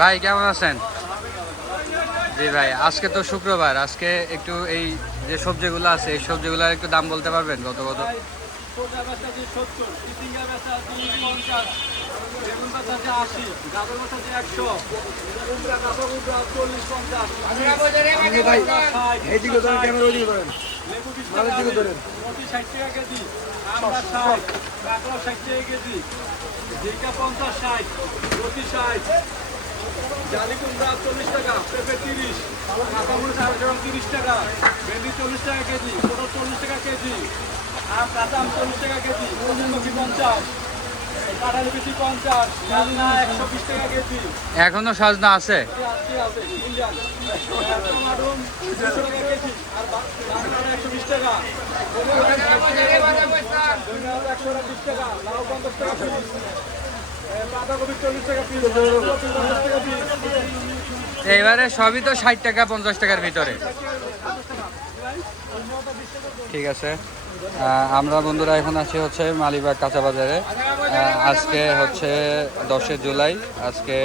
ভাই কেমন আছেন? জি ভাই, আজকে তো শুক্রবার, আজকে একটু এই যে সবজিগুলো আছে এই সবজিগুলোর একটু দাম বলতে পারবেন কত কত? ছোটা বেচা আছে 70, চিচিঙ্গা বেচা আছে 50, বেগুন বেচা আছে 80, গাজর বেচা আছে 100, কুমড়া কাঁচা কুমড়া 40-50, ভাই এইদিকে ধরেন, ক্যামেরা ওইদিকে ধরেন, লেবু 20 মালের টাকা দিকে কেজি, ধরেন। মতি 60 টাকা কেজি, আমরা 60, কাঁকড়া 60 টাকা কেজি, ঝিঙ্গা 50-60, লতি 60, জালি কুমড়া 40 টাকা, পেঁপে 30, কাঁচামরিচ 30 টাকা, ভেন্ডি 40 টাকা কেজি, পটল 40 টাকা কেজি, আম কাঁচা আম 40 টাকা কেজি, কচুরমুখী 50, কাঁঠালি বিচি 50, সাজনা 120 টাকা কেজি, এখনো সাজনা আছে? আছে ইন্ডিয়ান, টমাটম 200 টাকা কেজি, আর বাংলাটা 120 টাকা, ধনিয়া 120 টাকা, লাউ 50 টাকা পিস, বাঁধাকপি 40 টাকা পিস, 50 টাকা পিস। এবারে সবই তো 60 টাকা 50 টাকার ভিতরে। ঠিক আছে, আমরা বন্ধুরা এখন আছি হচ্ছে মালিবাগ কাঁচা বাজারে। আজকে হচ্ছে 10 জুলাই। আজকে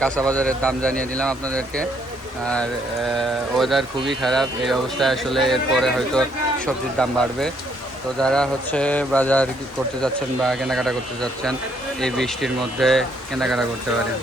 কাঁচা বাজারের দাম জানিয়ে দিলাম আপনাদেরকে। আর ওয়েদার খুবই খারাপ, এই অবস্থায় আসলে এরপরে হয়তো সবজির দাম বাড়বে। তো যারা হচ্ছে বাজার করতে যাচ্ছেন বা কেনাকাটা করতে যাচ্ছেন, এই বৃষ্টির মধ্যে কেনাকাটা করতে পারেন।